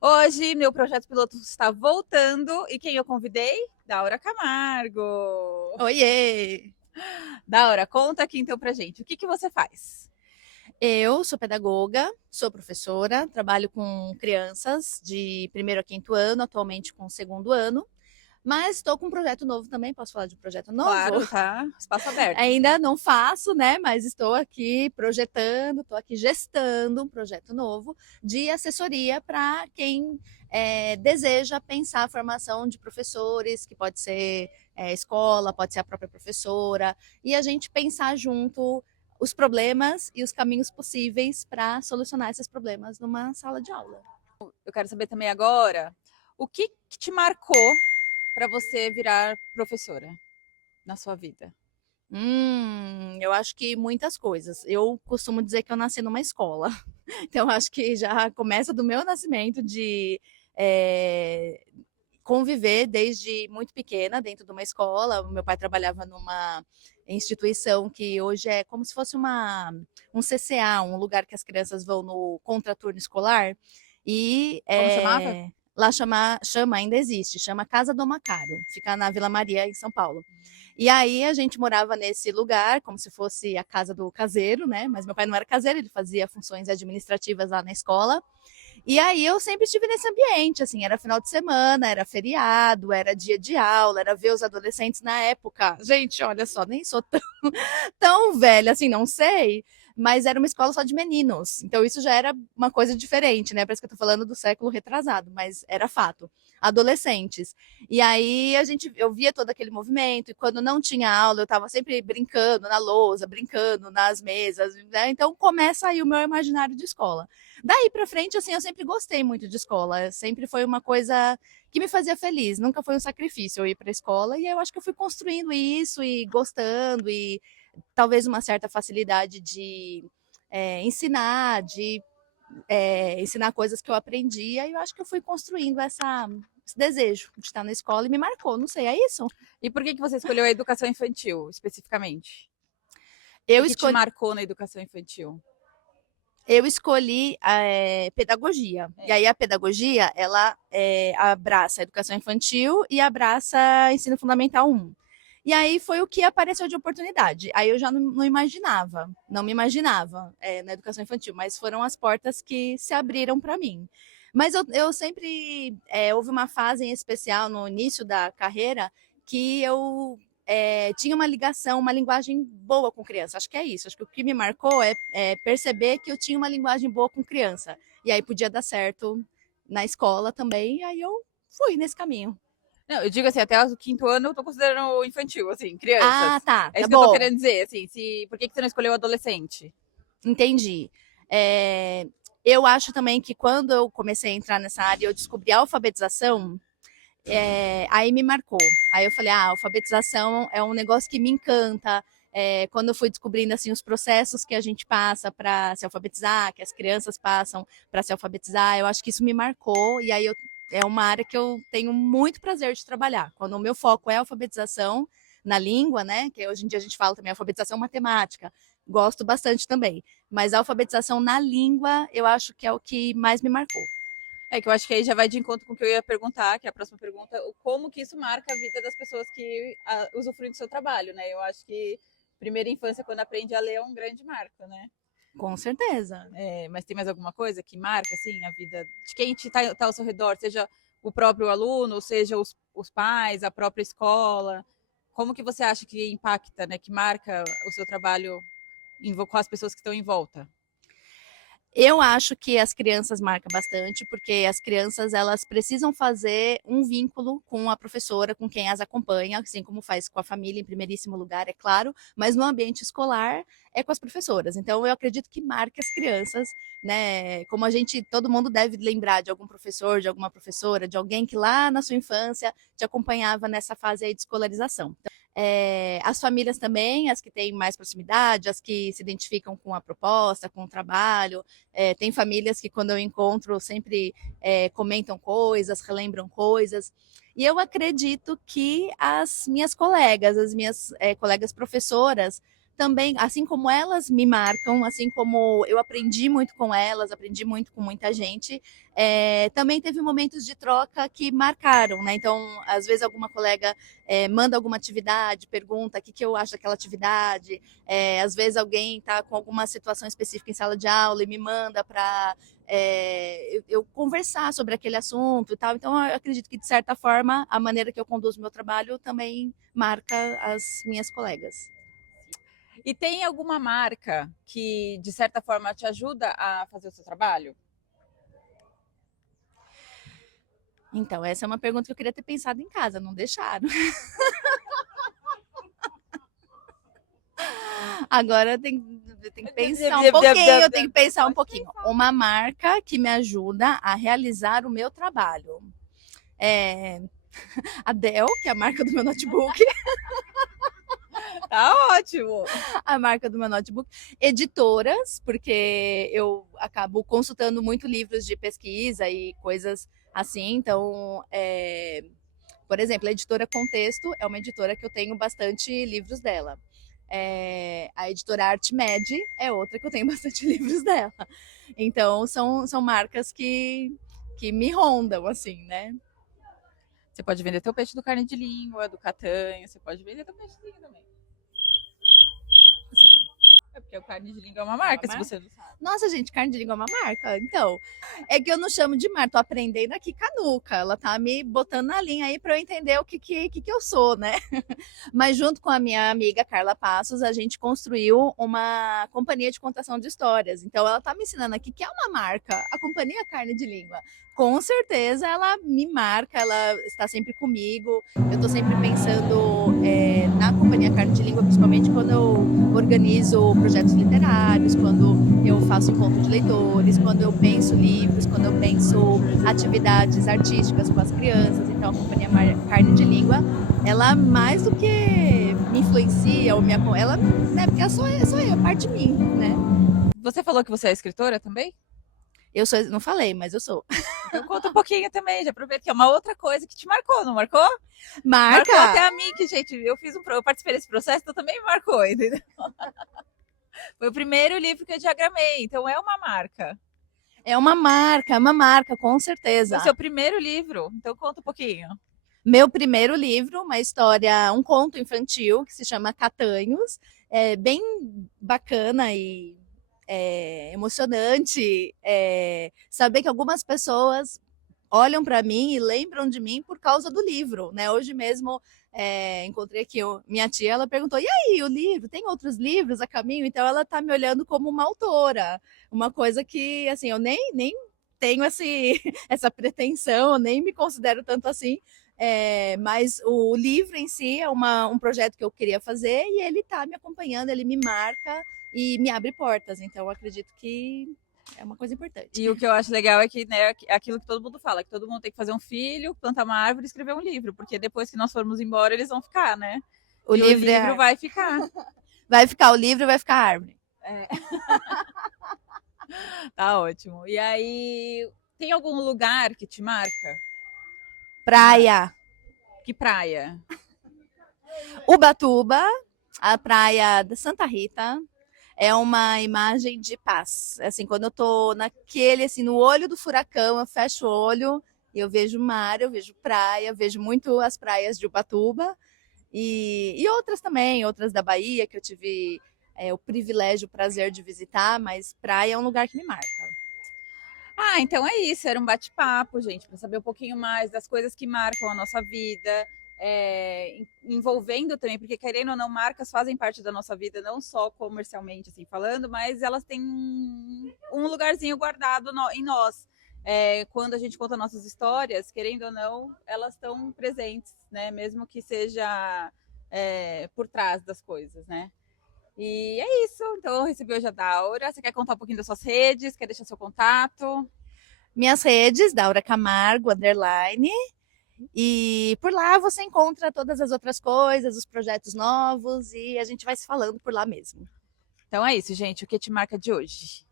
Hoje, meu projeto piloto está voltando e quem eu convidei? Daura Camargo. Oiê! Daura, conta aqui então pra gente, o que que você faz? Eu sou pedagoga, sou professora, trabalho com crianças de primeiro a quinto ano, atualmente com segundo ano, mas estou com um projeto novo também. Posso falar de projeto novo? Claro, tá? Espaço aberto. Ainda não faço, né? Mas estou aqui projetando, estou aqui gestando um projeto novo de assessoria para quem deseja pensar a formação de professores, que pode ser escola, pode ser a própria professora, e a gente pensar junto os problemas e os caminhos possíveis para solucionar esses problemas numa sala de aula. Eu quero saber também agora, o que que te marcou para você virar professora na sua vida? Eu acho que muitas coisas. Eu costumo dizer que eu nasci numa escola. Então, acho que já começa do meu nascimento de é, conviver desde muito pequena dentro de uma escola. O meu pai trabalhava numa instituição que hoje é como se fosse um CCA, um lugar que as crianças vão no contraturno escolar. E Como chamava? lá chama, ainda existe, chama Casa do Macaro, fica na Vila Maria, em São Paulo. E aí a gente morava nesse lugar, como se fosse a casa do caseiro, né? Mas meu pai não era caseiro, ele fazia funções administrativas lá na escola. E aí eu sempre estive nesse ambiente, assim, era final de semana, era feriado, era dia de aula, era ver os adolescentes na época. Gente, olha só, nem sou tão velha assim, não sei, mas era uma escola só de meninos. Então isso já era uma coisa diferente, né? Parece que eu tô falando do século retrasado, mas era fato. Adolescentes. E aí eu via todo aquele movimento, e quando não tinha aula, eu estava sempre brincando na lousa, brincando nas mesas, né? Então começa aí o meu imaginário de escola. Daí para frente, assim, eu sempre gostei muito de escola. Sempre foi uma coisa que me fazia feliz. Nunca foi um sacrifício eu ir para a escola. E eu acho que eu fui construindo isso e gostando e talvez uma certa facilidade de ensinar, de ensinar coisas que eu aprendia. E eu acho que eu fui construindo esse desejo de estar na escola e me marcou. Não sei, é isso? E por que que você escolheu a educação infantil, especificamente? O que Eu que te escolhi marcou na educação infantil? eu escolhi pedagogia. E É. aí a pedagogia, ela abraça a educação infantil e abraça ensino fundamental 1. E aí foi o que apareceu de oportunidade. Aí eu já não imaginava, não me imaginava na educação infantil, mas foram as portas que se abriram para mim. Mas eu sempre houve uma fase em especial no início da carreira que eu tinha uma ligação, uma linguagem boa com criança. Acho que é isso. Acho que o que me marcou é perceber que eu tinha uma linguagem boa com criança. E aí podia dar certo na escola também. E aí eu fui nesse caminho. Não, eu digo assim, até o quinto ano eu tô considerando infantil, assim, crianças. Ah, tá, É tá isso que eu tô bom. querendo dizer, assim, por que que você não escolheu adolescente? Entendi. É, eu acho também que quando eu comecei a entrar nessa área, eu descobri a alfabetização. Aí me marcou. Aí eu falei, a alfabetização é um negócio que me encanta. Quando eu fui descobrindo assim os processos que a gente passa para se alfabetizar, que as crianças passam para se alfabetizar, eu acho que isso me marcou. E aí é uma área que eu tenho muito prazer de trabalhar. Quando o meu foco é a alfabetização na língua, né? Que hoje em dia a gente fala também alfabetização matemática. Gosto bastante também. Mas a alfabetização na língua, eu acho que é o que mais me marcou. É que eu acho que aí já vai de encontro com o que eu ia perguntar, que é a próxima pergunta, como que isso marca a vida das pessoas que usufruem do seu trabalho, né? Eu acho que primeira infância, quando aprende a ler, é um grande marco, né? Com certeza. É, mas tem mais alguma coisa que marca, assim, a vida de quem tá ao seu redor, seja o próprio aluno, seja os pais, a própria escola? Como que você acha que impacta, né, que marca o seu trabalho com as pessoas que estão em volta? Eu acho que as crianças marcam bastante, porque as crianças elas precisam fazer um vínculo com a professora, com quem as acompanha, assim como faz com a família em primeiríssimo lugar, é claro, mas no ambiente escolar é com as professoras. Então eu acredito que marca as crianças, né? Como todo mundo deve lembrar de algum professor, de alguma professora, de alguém que lá na sua infância te acompanhava nessa fase aí de escolarização. As famílias também, as que têm mais proximidade, as que se identificam com a proposta, com o trabalho, tem famílias que, quando eu encontro, sempre comentam coisas, relembram coisas. E eu acredito que as minhas colegas professoras, também, assim como elas me marcam, assim como eu aprendi muito com elas, aprendi muito com muita gente, também teve momentos de troca que marcaram, né? Então, às vezes alguma colega manda alguma atividade, pergunta o que eu acho daquela atividade, às vezes alguém está com alguma situação específica em sala de aula e me manda para eu conversar sobre aquele assunto e tal. Então, eu acredito que, de certa forma, a maneira que eu conduzo meu trabalho também marca as minhas colegas. E tem alguma marca que, de certa forma, te ajuda a fazer o seu trabalho? Então, essa é uma pergunta que eu queria ter pensado em casa, não deixaram. Agora tem que pensar um pouquinho, tem que pensar um pouquinho. Uma marca que me ajuda a realizar o meu trabalho. A Dell, que é a marca do meu notebook. Tá ótimo! A marca do meu notebook. Editoras, porque eu acabo consultando muito livros de pesquisa e coisas assim. Então, por exemplo, a editora Contexto é uma editora que eu tenho bastante livros dela. A editora ArtMed é outra que eu tenho bastante livros dela. Então, são marcas que me rondam, assim, né? Você pode vender teu peixe do carne de língua, do catanho, você pode vender teu peixe de língua também. Sim. É porque o carne de língua é uma marca, se você não sabe. Nossa, gente, carne de língua é uma marca. Então, é que eu não chamo de marca, tô aprendendo aqui canuca. Ela tá me botando na linha aí para eu entender o que eu sou, né? Mas junto com a minha amiga Carla Passos, a gente construiu uma companhia de contação de histórias. Então, ela tá me ensinando aqui que é uma marca, a Companhia Carne de Língua. Com certeza ela me marca, ela está sempre comigo. Eu tô sempre pensando na Companhia Carne de Língua, principalmente quando eu organizo projetos literários, quando eu faço encontro de leitores, quando eu penso livros, quando eu penso atividades artísticas com as crianças. Então, a Companhia Carne de Língua, ela mais do que me influencia, ou ela, né, porque ela sou eu, é parte de mim, né? Você falou que você é escritora também? Eu sou, não falei, mas eu sou. Então conta um pouquinho também, já aproveita que é uma outra coisa que te marcou, não marcou? Marca! Marcou até a mim, que, gente, eu participei desse processo, então também me marcou, entendeu? Foi o primeiro livro que eu diagramei, então é uma marca. É uma marca, com certeza. Foi o seu primeiro livro, então conta um pouquinho. Meu primeiro livro, uma história, um conto infantil que se chama Catanhos, é bem bacana e emocionante saber que algumas pessoas olham para mim e lembram de mim por causa do livro, né? Hoje mesmo encontrei aqui minha tia, ela perguntou: e aí, o livro? Tem outros livros a caminho? Então ela está me olhando como uma autora, uma coisa que assim eu nem tenho essa pretensão, nem me considero tanto assim. Mas o livro em si é um projeto que eu queria fazer e ele está me acompanhando, ele me marca e me abre portas. Então, eu acredito que é uma coisa importante. E o que eu acho legal é que, né, aquilo que todo mundo fala, que todo mundo tem que fazer um filho, plantar uma árvore e escrever um livro, porque depois que nós formos embora, eles vão ficar, né? O livro vai ficar. Vai ficar o livro e vai ficar a árvore. Tá ótimo. E aí, tem algum lugar que te marca? Praia. Que praia? Ubatuba, a praia da Santa Rita. É uma imagem de paz. Assim, quando eu tô naquele, assim, no olho do furacão, eu fecho o olho e eu vejo mar, eu vejo praia, vejo muito as praias de Ubatuba e outras também, outras da Bahia que eu tive o privilégio, o prazer de visitar, mas praia é um lugar que me marca. Ah, então é isso, era um bate-papo, gente, para saber um pouquinho mais das coisas que marcam a nossa vida, envolvendo também, porque querendo ou não, marcas fazem parte da nossa vida, não só comercialmente, assim, falando, mas elas têm um lugarzinho guardado em nós. Quando a gente conta nossas histórias, querendo ou não, elas estão presentes, né? Mesmo que seja por trás das coisas, né? E é isso. Então, eu recebi hoje a Daura. Você quer contar um pouquinho das suas redes? Quer deixar seu contato? Minhas redes, Daura Camargo, _. E por lá você encontra todas as outras coisas, os projetos novos, e a gente vai se falando por lá mesmo. Então é isso, gente. O que te marca de hoje?